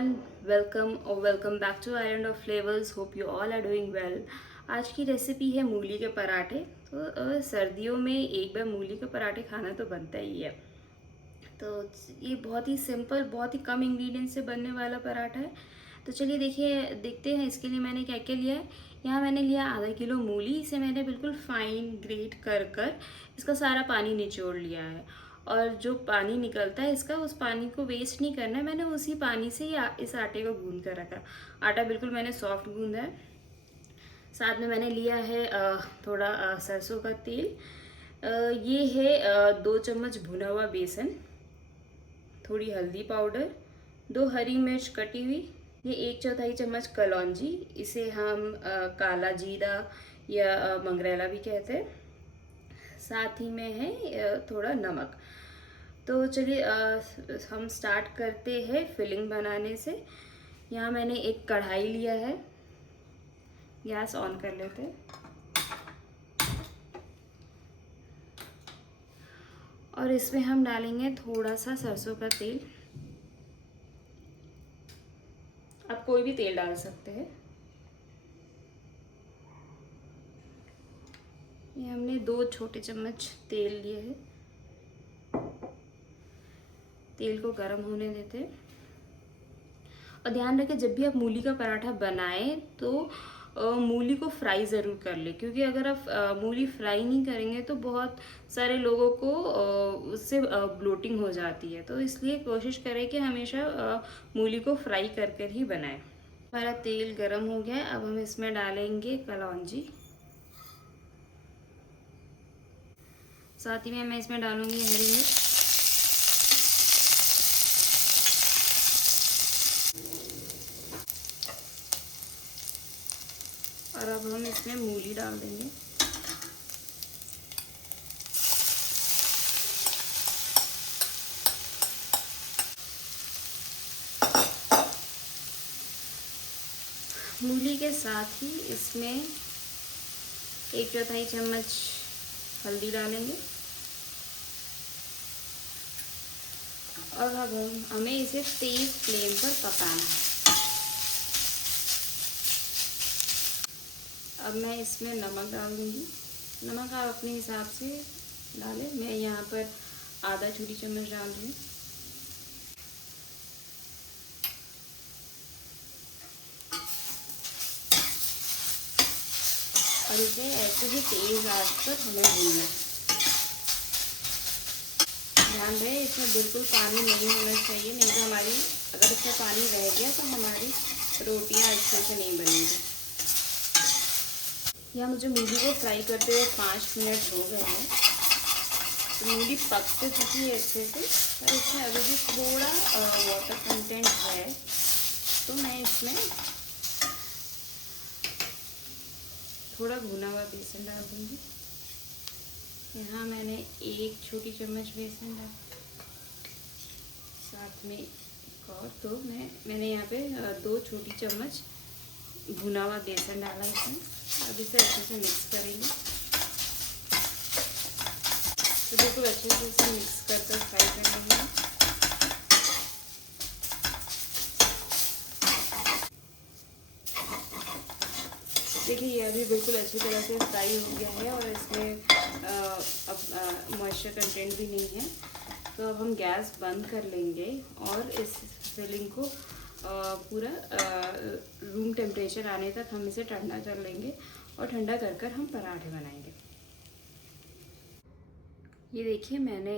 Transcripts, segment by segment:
everyone, welcome or welcome back to Island of Flavors. Hope you all are doing well. आज की recipe है मूली के पराठे। तो सर्दियों में एक बार मूली के पराठे खाना तो बनता ही है। तो ये बहुत ही सिंपल, बहुत ही कम इंग्रेडिएंट्स से बनने वाला पराठा है। तो चलिए देखते हैं इसके लिए मैंने क्या क्या लिया है। यहाँ मैंने लिया आधा किलो मूली। इसे मैंने बिल्कुल फाइन ग्रेट कर इसका सारा पानी निचोड़ लिया है। और जो पानी निकलता है इसका, उस पानी को वेस्ट नहीं करना है। मैंने उसी पानी से ही इस आटे को गूंद कर रखा। आटा बिल्कुल मैंने सॉफ्ट गूंदा है। साथ में मैंने लिया है थोड़ा सरसों का तेल। ये है 2 चम्मच भुना हुआ बेसन, थोड़ी हल्दी पाउडर, 2 हरी मिर्च कटी हुई, ये 1/4 चम्मच कलौंजी, इसे हम काला जीरा या मंगरेला भी कहते हैं। साथ ही में है थोड़ा नमक। तो चलिए हम स्टार्ट करते हैं फिलिंग बनाने से। यहाँ मैंने एक कढ़ाई लिया है, गैस ऑन कर लेते हैं। और इसमें हम डालेंगे थोड़ा सा सरसों का तेल। आप कोई भी तेल डाल सकते हैं। ये हमने 2 छोटे चम्मच तेल लिए हैं। तेल को गर्म होने देते हैं। और ध्यान रखें, जब भी आप मूली का पराठा बनाएं तो मूली को फ्राई ज़रूर कर ले, क्योंकि अगर आप मूली फ्राई नहीं करेंगे तो बहुत सारे लोगों को उससे ब्लोटिंग हो जाती है। तो इसलिए कोशिश करें कि हमेशा मूली को फ्राई कर कर ही बनाएं। हमारा तेल गरम हो गया है। अब हम इसमें डालेंगे कलौंजी। साथ ही में मैं इसमें डालूंगी हरी मिर्च। और अब हम इसमें मूली डाल देंगे। मूली के साथ ही इसमें 1/4 चम्मच हल्दी डालेंगे। और अब हमें इसे तेज फ्लेम पर पकाना है। अब मैं इसमें नमक डाल दूँगी। नमक आप अपने हिसाब से डालें। मैं यहाँ पर आधा छोटी चम्मच डाल रही हूँ। और इसे ऐसे ही तेज़ आंच पर हमें भूनना है। ध्यान रहे, इसमें बिल्कुल पानी नहीं होना चाहिए, नहीं तो हमारी, अगर इसमें पानी रह गया तो हमारी रोटियां अच्छे से नहीं बनेंगी। यहाँ मुझे मूली को फ्राई करते हुए 5 मिनट हो गए हैं। तो मूली पक तो चुकी है अच्छे से, पर इसमें अभी भी थोड़ा वाटर कंटेंट है। तो मैं इसमें थोड़ा भुना हुआ बेसन डाल दूँगी। यहाँ मैंने 1 छोटी चम्मच बेसन डाल, साथ में एक और, तो मैंने यहाँ पे 2 छोटी चम्मच भुना हुआ बेसन डाला इसमें। अब इसे अच्छे से मिक्स करेंगे। तो बिल्कुल अच्छे से इसे मिक्स कर फ्राई कर लेंगे। देखिए, ये अभी बिल्कुल अच्छी तरह से फ्राई हो गया है और इसमें अब मॉइस्चर कंटेंट भी नहीं है। तो अब हम गैस बंद कर लेंगे और इस फिलिंग को पूरा रूम टेम्परेचर आने तक हम इसे ठंडा कर लेंगे। और ठंडा कर कर हम पराठे बनाएंगे। ये देखिए, मैंने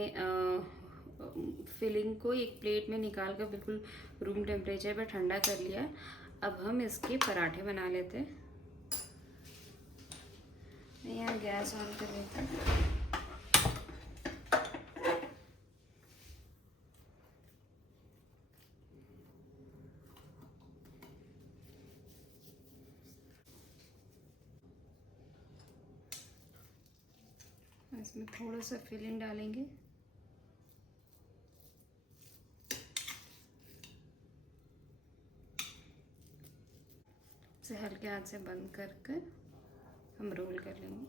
फिलिंग को एक प्लेट में निकाल कर बिल्कुल रूम टेम्परेचर पर ठंडा कर लिया। अब हम इसके पराठे बना लेते हैं। मैं यहाँ गैस ऑन कर लेती हूँ। इसमें थोड़ा सा फिलिंग डालेंगे। इसे हल्के हाथ से बंद कर कर हम रोल कर लेंगे।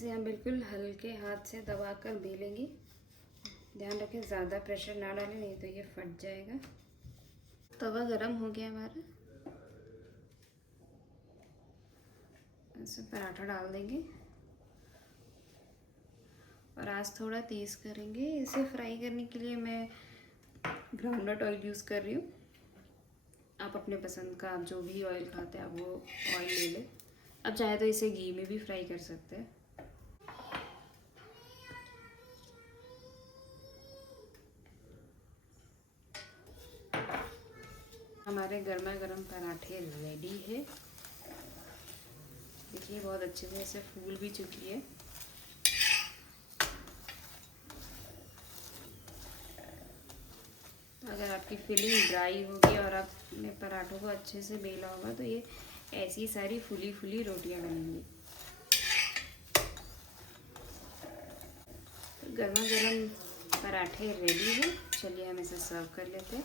इसे हम बिल्कुल हल्के हाथ से दबाकर बेलेंगे। ध्यान रखें ज़्यादा प्रेशर ना डालें, नहीं तो ये फट जाएगा। तवा गरम हो गया हमारा, इसमें पराठा डाल देंगे और आँच थोड़ा तेज़ करेंगे। इसे फ्राई करने के लिए मैं ग्राउंडनट ऑयल यूज़ कर रही हूँ। आप अपने पसंद का, आप जो भी ऑयल खाते हैं आप वो ऑयल ले लें। अब चाहे तो इसे घी में भी फ्राई कर सकते हैं। हमारे गर्मा गर्म पराठे रेडी है। देखिए बहुत अच्छे से ऐसे फूल भी चुकी है। अगर आपकी फिलिंग ड्राई होगी और आपने पराठों को अच्छे से बेला होगा तो ये ऐसी सारी फूली फूली रोटियां बनेंगी। तो गर्मा गर्म पराठे रेडी है। चलिए हम इसे सर्व कर लेते हैं।